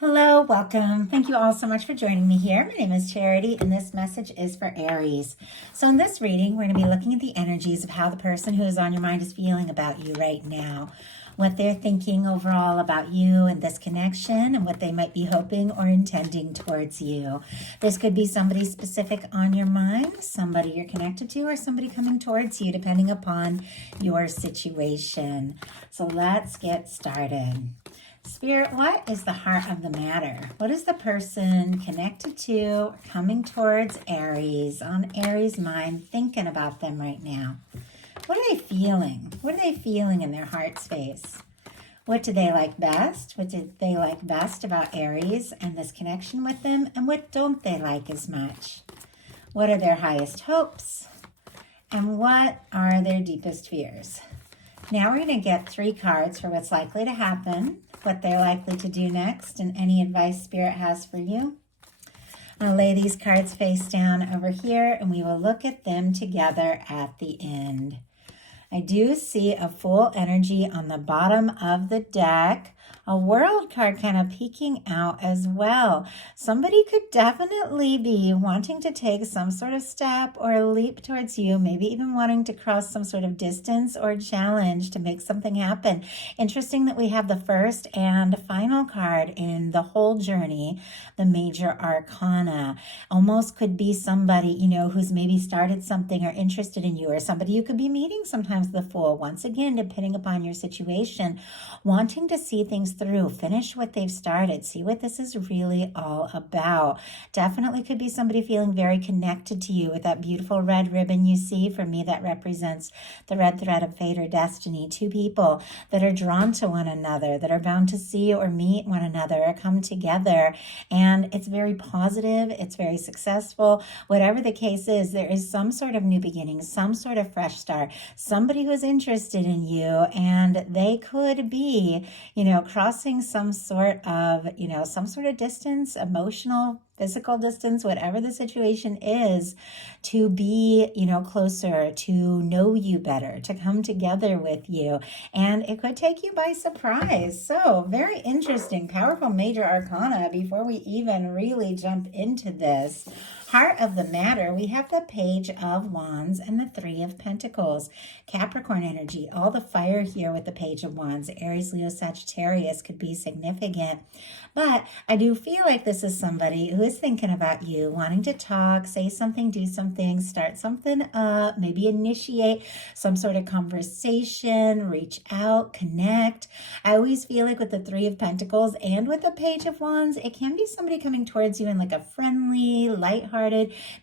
Hello, welcome. Thank you all so much for joining me here. My name is Charity, and this message is for Aries. So, in this reading, we're going to be looking at the energies of how the person who is on your mind is feeling about you right now, what they're thinking overall about you and this connection, and what they might be hoping or intending towards you. This could be somebody specific on your mind, somebody you're connected to, or somebody coming towards you, depending upon your situation. So, let's get started. Spirit, what is the heart of the matter? What is the person connected to, coming towards Aries, on Aries' mind, thinking about them right now? What are they feeling? What are they feeling in their heart space? What do they like best? What did they like best about Aries and this connection with them? And what don't they like as much? What are their highest hopes? And what are their deepest fears? Now we're going to get 3 cards for what's likely to happen, what they're likely to do next, and any advice Spirit has for you. I'll lay these cards face down over here, and we will look at them together at the end. I do see a full energy on the bottom of the deck. A world card kind of peeking out as well. Somebody could definitely be wanting to take some sort of step or leap towards you, maybe even wanting to cross some sort of distance or challenge to make something happen. Interesting that we have the first and final card in the whole journey, the major arcana. Almost could be somebody, who's maybe started something or interested in you, or somebody you could be meeting sometimes the Fool. Once again, depending upon your situation, wanting to see things through, finish what they've started, see what this is really all about. Definitely could be somebody feeling very connected to you with that beautiful red ribbon you see. For me, that represents the red thread of fate or destiny. 2 people that are drawn to one another, that are bound to see or meet one another or come together. And it's very positive. It's very successful. Whatever the case is, there is some sort of new beginning, some sort of fresh start, somebody who's interested in you, and they could be, crossing some sort of distance, emotional, physical distance, whatever the situation is, to be, closer, to know you better, to come together with you. And it could take you by surprise. So very interesting, powerful major arcana. Before we even really jump into this heart of the matter, we have the Page of Wands and the 3 of Pentacles. Capricorn energy, all the fire here with the Page of Wands. Aries, Leo, Sagittarius could be significant. But I do feel like this is somebody who is thinking about you, wanting to talk, say something, do something, start something up, maybe initiate some sort of conversation, reach out, connect. I always feel like with the 3 of Pentacles and with the Page of Wands, it can be somebody coming towards you in like a friendly, lighthearted,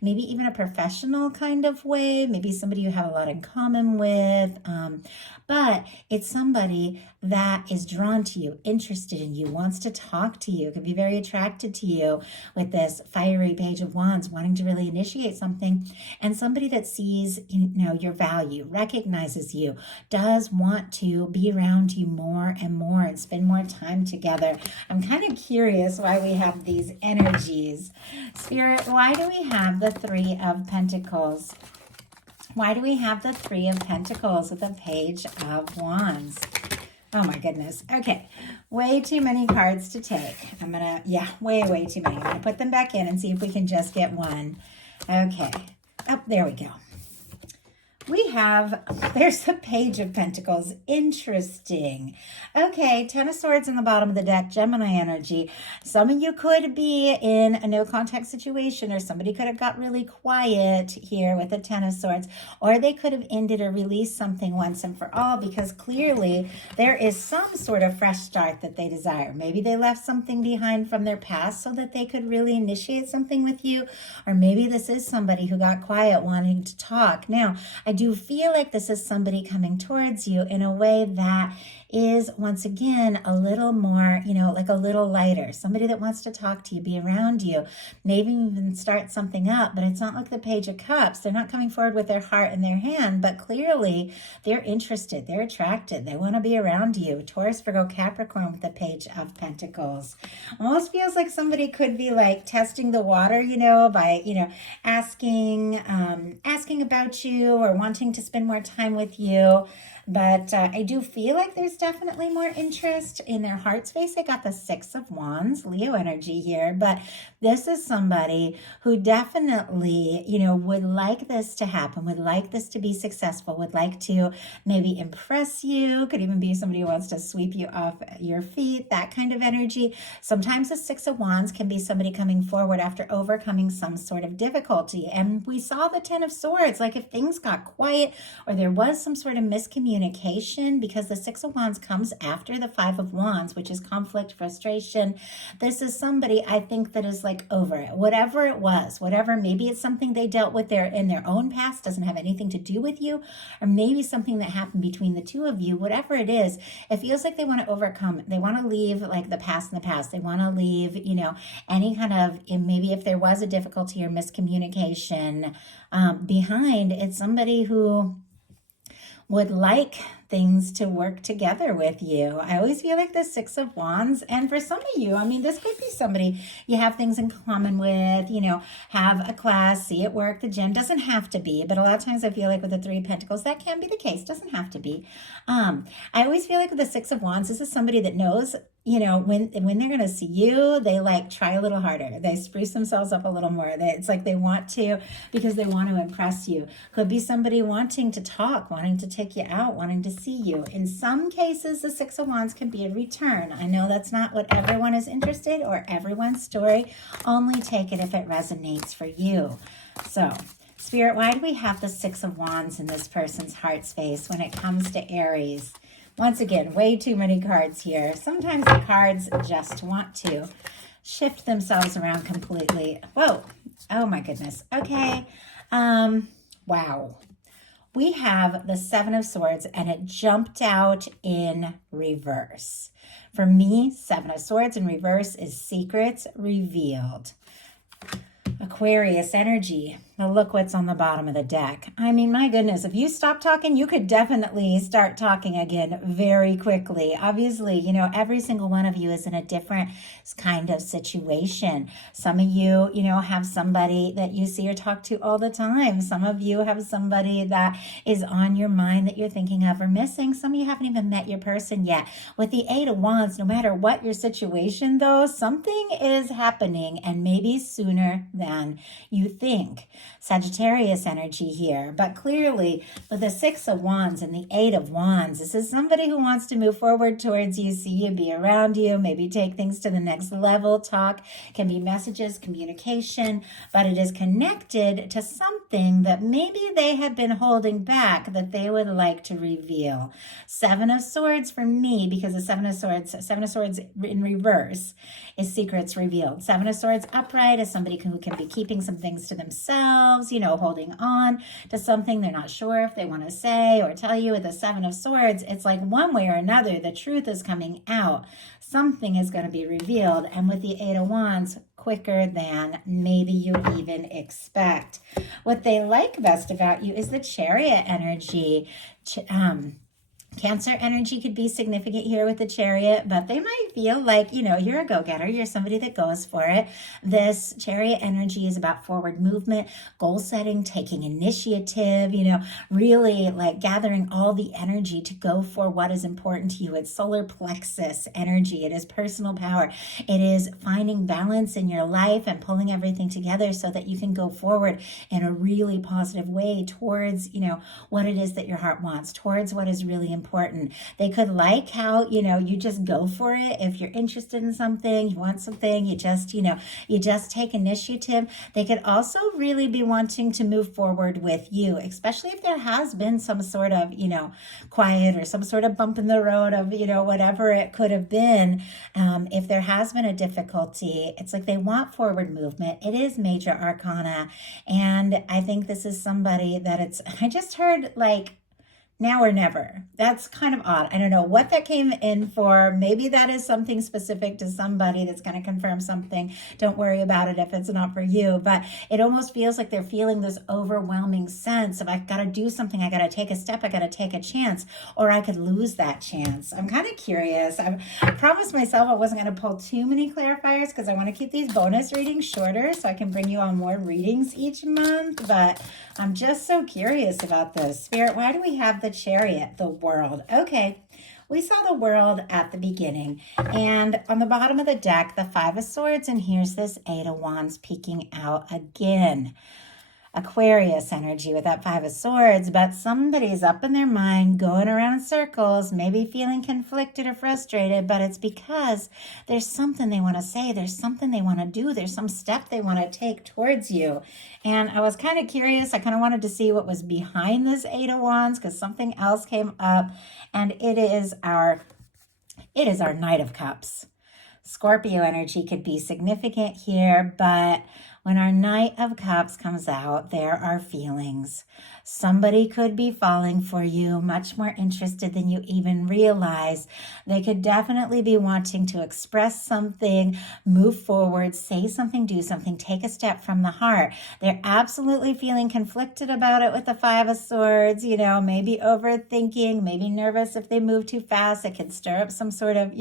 maybe even a professional kind of way, maybe somebody you have a lot in common with. But it's somebody that is drawn to you, interested in you, wants to talk to you, could be very attracted to you with this fiery Page of Wands, wanting to really initiate something, and somebody that sees, your value, recognizes you, does want to be around you more and more and spend more time together. I'm kind of curious why we have these energies. Spirit, why do we have the 3 of Pentacles? Why do we have the 3 of Pentacles with the Page of Wands? Oh my goodness. Okay. Way too many cards to take. Way too many. I'm going to put them back in and see if we can just get one. Okay. Oh, there we go. There's a Page of Pentacles. Interesting. Okay, 10 of Swords in the bottom of the deck, Gemini energy. Some of you could be in a no contact situation, or somebody could have got really quiet here with the 10 of Swords, or they could have ended or released something once and for all, because clearly there is some sort of fresh start that they desire. Maybe they left something behind from their past so that they could really initiate something with you, or maybe this is somebody who got quiet wanting to talk. Now, I do feel like this is somebody coming towards you in a way that is, once again, a little more, like a little lighter. Somebody that wants to talk to you, be around you, maybe even start something up. But it's not like the Page of Cups. They're not coming forward with their heart in their hand, but clearly they're interested, they're attracted, they want to be around you. Taurus, Virgo, Capricorn with the Page of Pentacles. Almost feels like somebody could be like testing the water, by, asking about you, or wanting to spend more time with you. But I do feel like there's definitely more interest in their heart space. I got the Six of Wands, Leo energy here, but this is somebody who definitely, would like this to happen, would like this to be successful, would like to maybe impress you, could even be somebody who wants to sweep you off your feet, that kind of energy. Sometimes the Six of Wands can be somebody coming forward after overcoming some sort of difficulty. And we saw the Ten of Swords, like if things got quiet or there was some sort of miscommunication, because the Six of Wands comes after the Five of Wands, which is conflict, frustration. This is somebody, I think, that is like over it. Whatever it was, maybe it's something they dealt with in their own past, doesn't have anything to do with you, or maybe something that happened between the two of you. Whatever it is, it feels like they want to overcome. They want to leave like the past in the past. They want to leave, any kind of, maybe if there was a difficulty or miscommunication behind. It's somebody who would like things to work together with you. I always feel like the Six of Wands, and for some of you, this could be somebody you have things in common with, have a class, see at work, the gym. Doesn't have to be, but a lot of times I feel like with the Three of Pentacles, that can be the case. Doesn't have to be. I always feel like with the Six of Wands, this is somebody that knows, when they're going to see you, they like try a little harder. They spruce themselves up a little more. It's like they want to, because they want to impress you. Could be somebody wanting to talk, wanting to take you out, wanting to see you. In some cases, the Six of Wands can be a return. I know that's not what everyone is interested or everyone's story. Only take it if it resonates for you. So, Spirit, why do we have the Six of Wands in this person's heart space when it comes to Aries? Once again, way too many cards here. Sometimes the cards just want to shift themselves around completely. Whoa. Oh my goodness. Okay. Wow. We have the Seven of Swords and it jumped out in reverse. For me, Seven of Swords in reverse is secrets revealed. Aquarius energy. Now look what's on the bottom of the deck. My goodness, if you stop talking, you could definitely start talking again very quickly. Obviously, every single one of you is in a different kind of situation. Some of you, have somebody that you see or talk to all the time. Some of you have somebody that is on your mind that you're thinking of or missing. Some of you haven't even met your person yet. With the Eight of Wands, no matter what your situation though, something is happening and maybe sooner than you think. Sagittarius energy here, but clearly with the Six of Wands and the Eight of Wands, this is somebody who wants to move forward towards you, see you, be around you, maybe take things to the next level. Talk can be messages, communication, but it is connected to something that maybe they had been holding back that they would like to reveal. Seven of Swords for me, because the Seven of Swords in reverse is secrets revealed. Seven of Swords upright is somebody who can be keeping some things to themselves, holding on to something they're not sure if they want to say or tell you. With the Seven of Swords, it's like one way or another, the truth is coming out. Something is going to be revealed. And with the Eight of Wands, quicker than maybe you even expect. What they like best about you is the Chariot energy. Cancer energy could be significant here with the Chariot, but they might feel like, you're a go-getter. You're somebody that goes for it. This Chariot energy is about forward movement, goal setting, taking initiative, really like gathering all the energy to go for what is important to you. It's solar plexus energy. It is personal power. It is finding balance in your life and pulling everything together so that you can go forward in a really positive way towards, what it is that your heart wants, towards what is really important. They could like how, you just go for it. If you're interested in something, you want something, you just take initiative. They could also really be wanting to move forward with you, especially if there has been some sort of, quiet or some sort of bump in the road of, whatever it could have been. If there has been a difficulty, it's like they want forward movement. It is major arcana. And I think this is somebody that I just heard like, now or never. That's kind of odd. I don't know what that came in for. Maybe that is something specific to somebody that's going to confirm something. Don't worry about it if it's not for you. But it almost feels like they're feeling this overwhelming sense of, I've got to do something. I got to take a step. I got to take a chance, or I could lose that chance. I'm kind of curious. I promised myself I wasn't going to pull too many clarifiers because I want to keep these bonus readings shorter so I can bring you on more readings each month. But I'm just so curious about this. Spirit, why do we have the Chariot, the world. Okay, we saw the world at the beginning, and on the bottom of the deck, the Five of Swords, and here's this Eight of Wands peeking out again. Aquarius energy with that Five of Swords, but somebody's up in their mind going around in circles, maybe feeling conflicted or frustrated, but it's because there's something they want to say, there's something they want to do, there's some step they want to take towards you. And I was kind of curious, I kind of wanted to see what was behind this Eight of Wands because something else came up, and it is our Knight of Cups. Scorpio energy could be significant here, but when our Knight of Cups comes out, there are feelings. Somebody could be falling for you, much more interested than you even realize. They could definitely be wanting to express something, move forward, say something, do something, take a step from the heart. They're absolutely feeling conflicted about it with the Five of Swords, maybe overthinking, maybe nervous if they move too fast. It could stir up some sort of,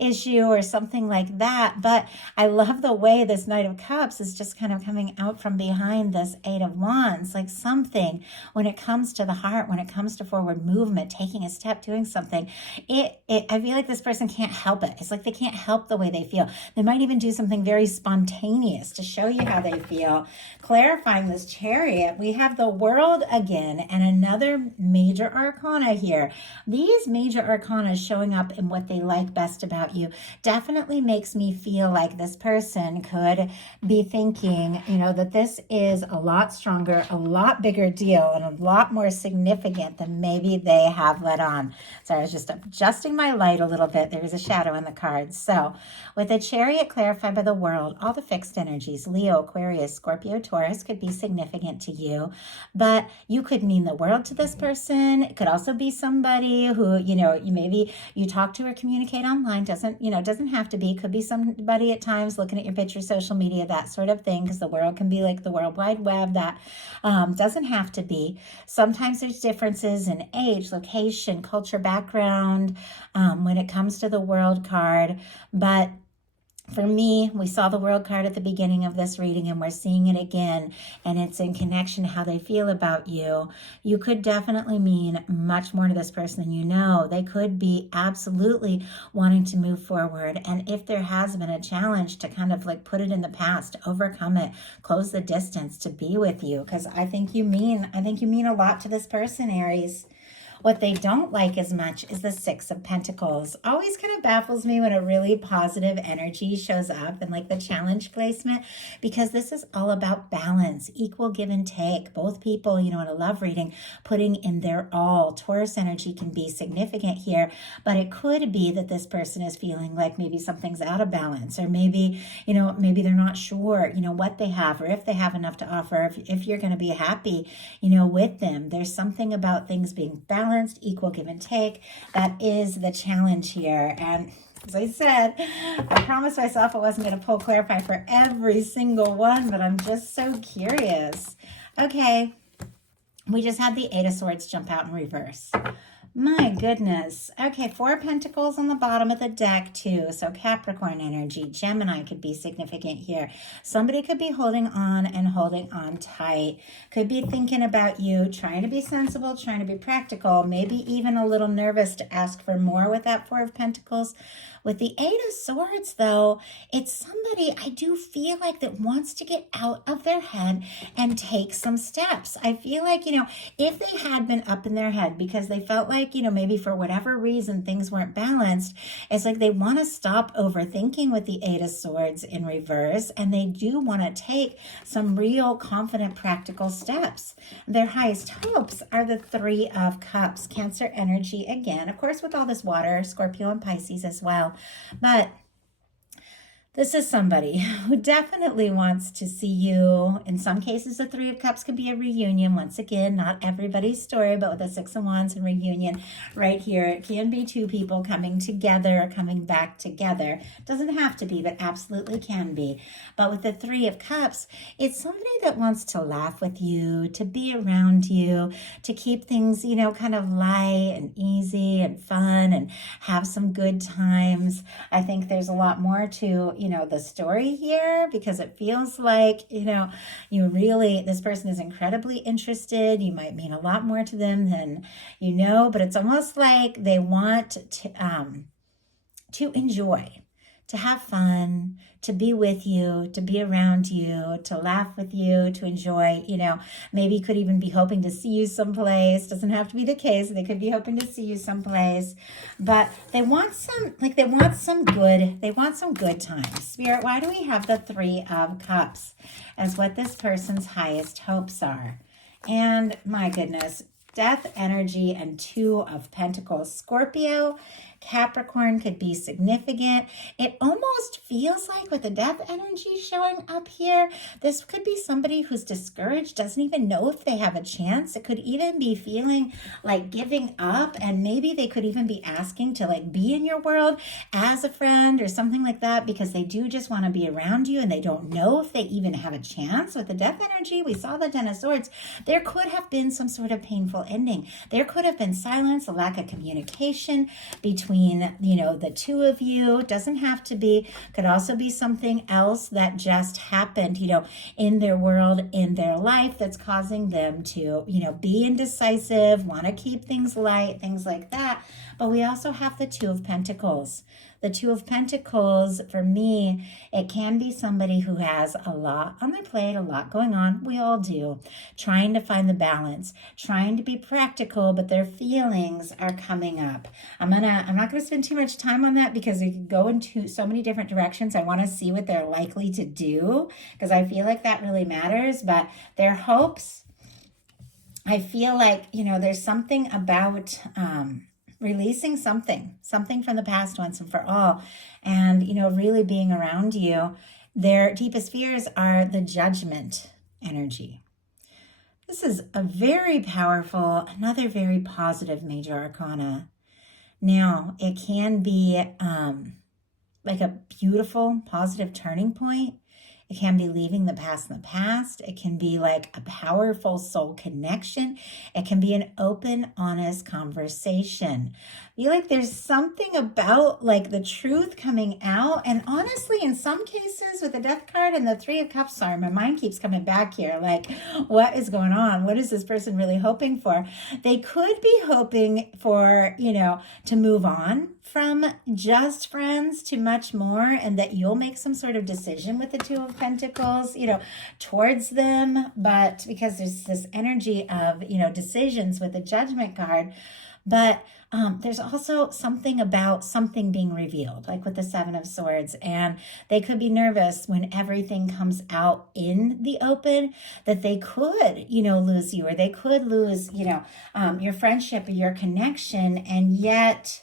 issue or something like that. But I love the way this Knight of Cups is just kind of coming out from behind this Eight of Wands, like something when it comes to the heart, when it comes to forward movement, taking a step, doing something, I feel like this person can't help it. It's like they can't help the way they feel. They might even do something very spontaneous to show you how they feel. Clarifying this Chariot, we have the World again and another major arcana here. These major arcana showing up in what they like best about you definitely makes me feel like this person could be thinking, that this is a lot stronger, a lot bigger deal, and a lot more significant than maybe they have let on. So I was just adjusting my light a little bit. There was a shadow in the cards. So with the Chariot clarified by the World, all the fixed energies, Leo, Aquarius, Scorpio, Taurus, could be significant to you, but you could mean the world to this person. It could also be somebody who, maybe you talk to or communicate online. Doesn't have to be. Could be somebody at times looking at your picture, social media, that sort of thing, because the world can be like the World Wide Web. That doesn't have to be. Sometimes there's differences in age, location, culture, background when it comes to the World card, but for me, we saw the World card at the beginning of this reading, and we're seeing it again, and it's in connection to how they feel about you. You could definitely mean much more to this person than you know. They could be absolutely wanting to move forward, and if there has been a challenge, to kind of like put it in the past, to overcome it, close the distance, to be with you, because I think you mean a lot to this person, Aries. What they don't like as much is the Six of Pentacles. Always kind of baffles me when a really positive energy shows up and like the challenge placement, because this is all about balance, equal give and take. Both people, in a love reading, putting in their all. Taurus energy can be significant here, but it could be that this person is feeling like maybe something's out of balance, or maybe, maybe they're not sure, what they have, or if they have enough to offer, if you're going to be happy, with them. There's something about things being balanced, equal give and take. That is the challenge here. And as I said, I promised myself I wasn't going to pull clarify for every single one, but I'm just so curious. Okay, we just had the Eight of Swords jump out in reverse. My goodness. Okay, Four of Pentacles on the bottom of the deck too. So Capricorn energy, Gemini could be significant here. Somebody could be holding on tight. Could be thinking about you, trying to be sensible, trying to be practical, maybe even a little nervous to ask for more with that Four of Pentacles. With the Eight of Swords, though, it's somebody I do feel like that wants to get out of their head and take some steps. I feel like, if they had been up in their head because they felt like, maybe for whatever reason things weren't balanced, it's like they want to stop overthinking with the Eight of Swords in reverse, and they do want to take some real confident, practical steps. Their highest hopes are the Three of Cups, Cancer energy again, of course, with all this water, Scorpio and Pisces as well. But this is somebody who definitely wants to see you. In some cases, the Three of Cups could be a reunion. Once again, not everybody's story, but with the Six of Wands and reunion right here, it can be two people coming together, coming back together. Doesn't have to be, but absolutely can be. But with the Three of Cups, it's somebody that wants to laugh with you, to be around you, to keep things, kind of light and easy and fun and have some good times. I think there's a lot more to, the story here, because it feels like, this person is incredibly interested. You might mean a lot more to them than but it's almost like they want to enjoy, to have fun, to be with you, to be around you, to laugh with you, to enjoy, maybe could even be hoping to see you someplace. Doesn't have to be the case. They could be hoping to see you someplace, but they want some good times. Spirit, why do we have the Three of Cups as what this person's highest hopes are? And my goodness, Death energy and Two of Pentacles. Scorpio, Capricorn could be significant. It almost feels like with the Death energy showing up here, this could be somebody who's discouraged, doesn't even know if they have a chance. It could even be feeling like giving up, and maybe they could even be asking to be in your world as a friend or something like that, because they do just want to be around you and they don't know if they even have a chance. With the Death energy, we saw the Ten of Swords. There could have been some sort of painful ending. There could have been silence, a lack of communication between, the two of you. Doesn't have to be. Could also be something else that just happened, in their world, in their life, that's causing them to, be indecisive, want to keep things light, things like that. But we also have the Two of Pentacles. The Two of Pentacles, for me, it can be somebody who has a lot on their plate, a lot going on. We all do. Trying to find the balance, trying to be practical, but their feelings are coming up. I'm not gonna spend too much time on that because we could go into so many different directions. I want to see what they're likely to do, because I feel like that really matters. But their hopes, I feel like, there's something about releasing something from the past once and for all, and really being around you. Their deepest fears are the Judgment energy. This is a very powerful, another very positive major arcana. Now, it can be like a beautiful, positive turning point. It can be leaving the past in the past. It can be like a powerful soul connection. It can be an open, honest conversation. I feel like there's something about the truth coming out. And honestly, in some cases with the Death card and the Three of Cups, sorry, my mind keeps coming back here. What is going on? What is this person really hoping for? They could be hoping for, to move on from just friends to much more, and that you'll make some sort of decision with the Two of Pentacles, towards them. But because there's this energy of, decisions with the Judgment card, but there's also something about something being revealed, like with the Seven of Swords, and they could be nervous when everything comes out in the open, that they could, lose you, or they could lose, your friendship or your connection, and yet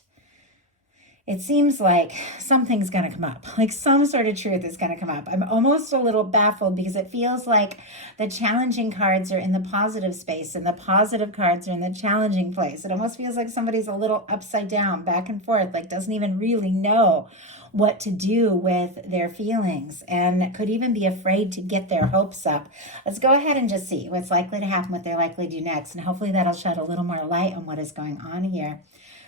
it seems like something's going to come up, like some sort of truth is going to come up. I'm almost a little baffled because it feels like the challenging cards are in the positive space and the positive cards are in the challenging place. It almost feels like somebody's a little upside down, back and forth, doesn't even really know what to do with their feelings, and could even be afraid to get their hopes up. Let's go ahead and just see what's likely to happen, what they're likely to do next, and hopefully that'll shed a little more light on what is going on here.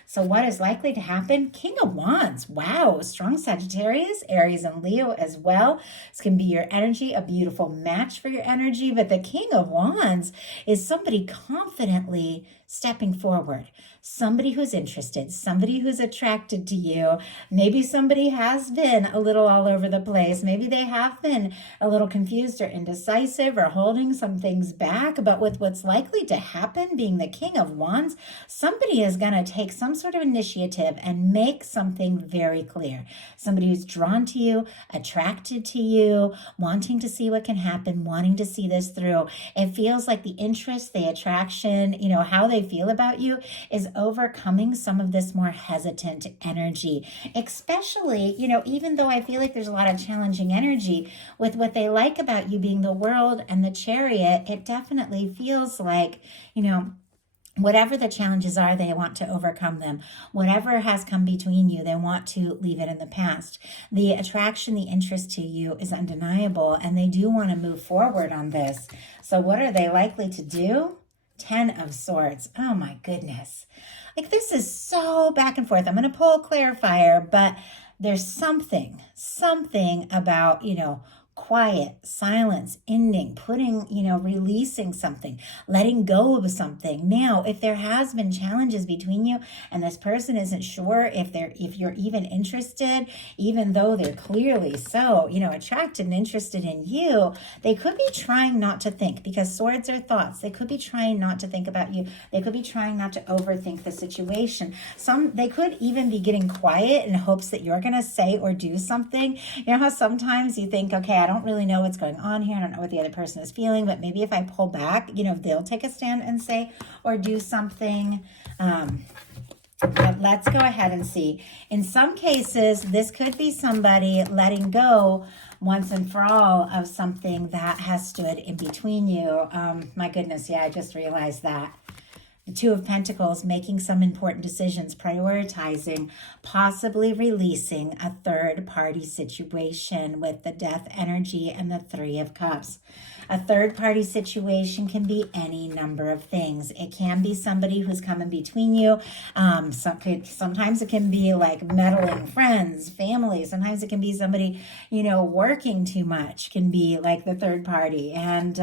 So what is likely to happen? King of Wands. Wow, strong Sagittarius, Aries and Leo as well. This can be your energy, a beautiful match for your energy. But the King of Wands is somebody confidently stepping forward, somebody who's interested, somebody who's attracted to you. Maybe somebody has been a little all over the place. Maybe they have been a little confused or indecisive or holding some things back. But with what's likely to happen being the King of Wands, somebody is going to take some sort of initiative and make something very clear. Somebody who's drawn to you, attracted to you, wanting to see what can happen, wanting to see this through. It feels like the interest, the attraction, how they feel about you is overcoming some of this more hesitant energy, especially, even though I feel like there's a lot of challenging energy with what they like about you being the World and the Chariot. It definitely feels like, whatever the challenges are, they want to overcome them. Whatever has come between you, they want to leave it in the past. The attraction, the interest to you is undeniable, and they do want to move forward on this. So what are they likely to do? Ten of Swords. Oh my goodness. This is so back and forth. I'm going to pull a clarifier, but there's something about, quiet, silence, ending, putting, releasing something, letting go of something. Now, if there has been challenges between you and this person isn't sure if you're even interested, even though they're clearly so, attracted and interested in you, they could be trying not to think, because swords are thoughts. They could be trying not to think about you. They could be trying not to overthink the situation. They could even be getting quiet in hopes that you're going to say or do something. You know how sometimes you think, okay, I don't really know what's going on here. I don't know what the other person is feeling, but maybe if I pull back, they'll take a stand and say or do something. But let's go ahead and see. In some cases, this could be somebody letting go once and for all of something that has stood in between you. My goodness, yeah, I just realized that. The Two of Pentacles, making some important decisions, prioritizing, possibly releasing a third-party situation with the Death energy and the Three of Cups. A third-party situation can be any number of things. It can be somebody who's coming between you. Sometimes it can be like meddling friends, family. Sometimes it can be somebody, working too much, can be like the third party. And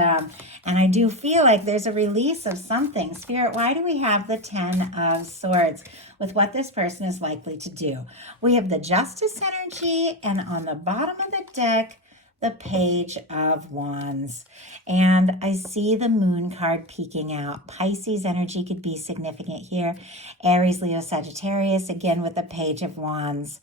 I do feel like there's a release of something. Spirit, why do we have the Ten of Swords with what this person is likely to do? We have the Justice energy, and on the bottom of the deck, the Page of Wands. And I see the Moon card peeking out. Pisces energy could be significant here. Aries, Leo, Sagittarius, again with the Page of Wands.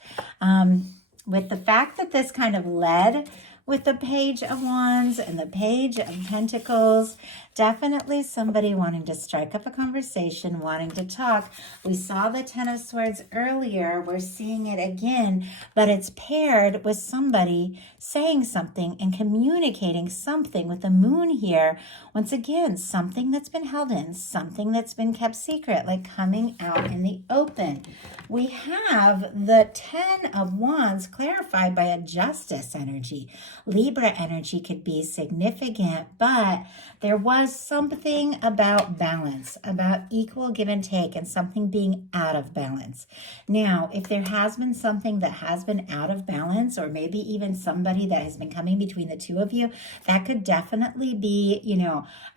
With the fact that this kind of led with the Page of Wands and the Page of Pentacles, definitely somebody wanting to strike up a conversation, wanting to talk. We saw the Ten of Swords earlier. We're seeing it again, but it's paired with somebody saying something and communicating something with the Moon here. Once again, something that's been held in, something that's been kept secret, like coming out in the open. We have the Ten of Wands clarified by a Justice energy. Libra energy could be significant, but there was something about balance, about equal give and take, and something being out of balance. Now, if there has been something that has been out of balance, or maybe even somebody that has been coming between the two of you, that could definitely be,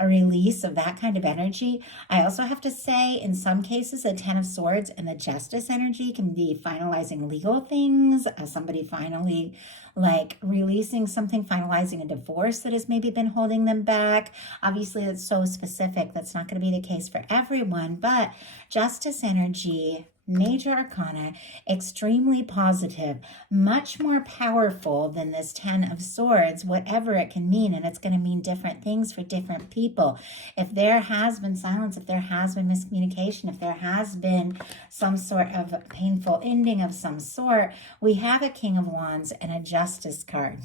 a release of that kind of energy. I also have to say, in some cases, the Ten of Swords and the Justice energy can be finalizing legal things, somebody finally like releasing something, finalizing a divorce that has maybe been holding them back. Obviously, it's so specific. That's not going to be the case for everyone, but Justice energy, major arcana, extremely positive, much more powerful than this Ten of Swords, whatever it can mean, and it's going to mean different things for different people. If there has been silence, if there has been miscommunication, if there has been some sort of painful ending of some sort, we have a King of Wands and a Justice card.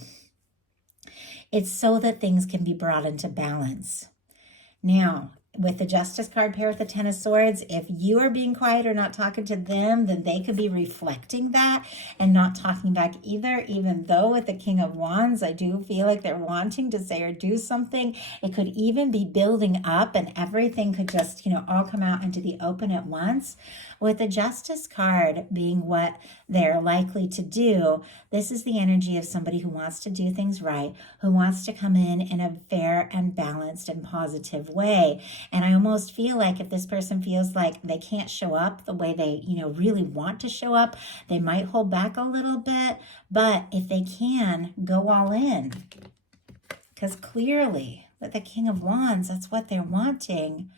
It's so that things can be brought into balance. Now, with the Justice card pair with the Ten of Swords, if you are being quiet or not talking to them, then they could be reflecting that and not talking back either. Even though with the King of Wands, I do feel like they're wanting to say or do something. It could even be building up and everything could just, all come out into the open at once. With the Justice card being what they're likely to do, this is the energy of somebody who wants to do things right, who wants to come in a fair and balanced and positive way. And I almost feel like if this person feels like they can't show up the way they, really want to show up, they might hold back a little bit. But if they can, go all in. Because clearly, with the King of Wands, that's what they're wanting.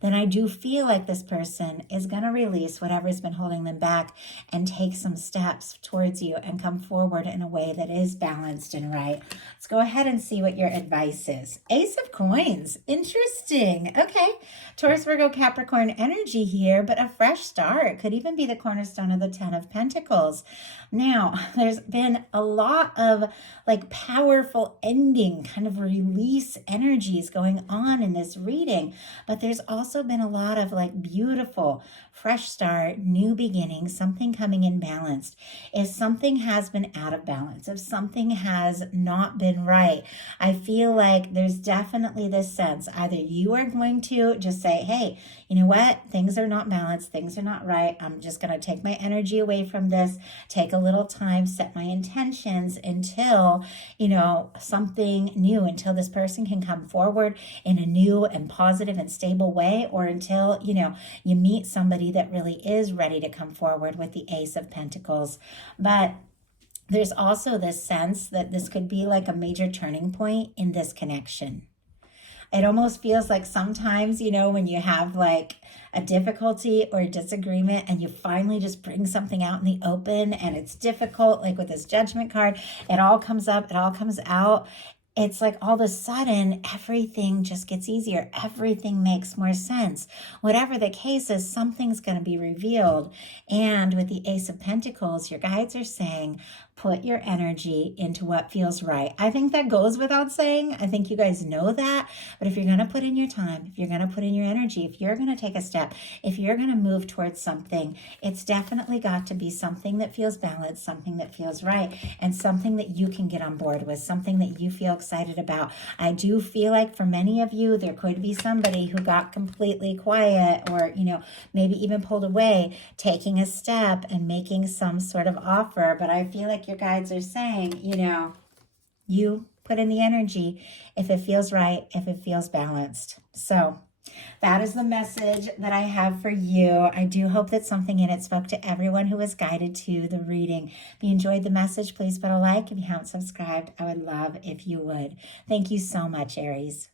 Then I do feel like this person is going to release whatever's been holding them back and take some steps towards you and come forward in a way that is balanced and right. Let's go ahead and see what your advice is. Ace of Coins. Interesting. Okay. Taurus, Virgo, Capricorn energy here, but a fresh start. Could even be the cornerstone of the Ten of Pentacles. Now, there's been a lot of like powerful ending, kind of release energies going on in this reading, but there's also also been a lot of like beautiful, fresh start, new beginning, something coming in balanced. If something has been out of balance, if something has not been right, I feel like there's definitely this sense either you are going to just say, hey, you know what? Things are not balanced. Things are not right. I'm just going to take my energy away from this, take a little time, set my intentions until, something new, until this person can come forward in a new and positive and stable way, or until, you meet somebody that really is ready to come forward with the Ace of Pentacles. But there's also this sense that this could be like a major turning point in this connection. It almost feels like sometimes, when you have like a difficulty or a disagreement and you finally just bring something out in the open and it's difficult, like with this Judgment card, it all comes up, it all comes out. It's like all of a sudden, everything just gets easier. Everything makes more sense. Whatever the case is, something's going to be revealed. And with the Ace of Pentacles, your guides are saying, put your energy into what feels right. I think that goes without saying. I think you guys know that. But if you're going to put in your time, if you're going to put in your energy, if you're going to take a step, if you're going to move towards something, it's definitely got to be something that feels balanced, something that feels right, and something that you can get on board with, something that you feel excited about. I do feel like for many of you, there could be somebody who got completely quiet or, maybe even pulled away, taking a step and making some sort of offer. But I feel like your guides are saying, you put in the energy if it feels right, if it feels balanced. So that is the message that I have for you. I do hope that something in it spoke to everyone who was guided to the reading. If you enjoyed the message, please put a like. If you haven't subscribed, I would love if you would. Thank you so much, Aries.